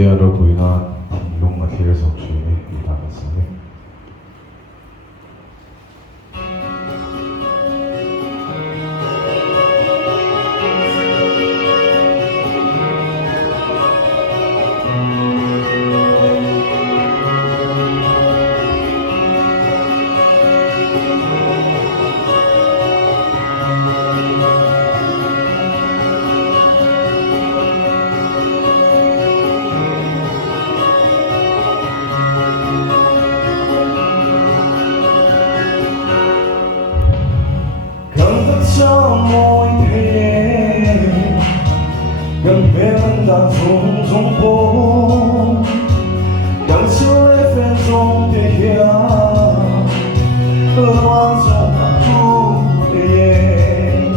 Tiada buena lung akhir sokshi kita kasih. cho mỗi thế gần bên đang rung rung phố gần xưa lấy phen rung thì kia loan rung cả thu để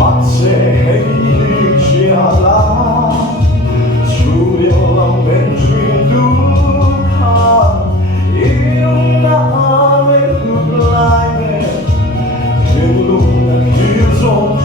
bắt sẽ hay đi chia lá chủ yếu lòng bên chuyện đúng ha yêu đã lấy bước lại về thêm lúc đã hiểu rồi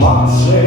my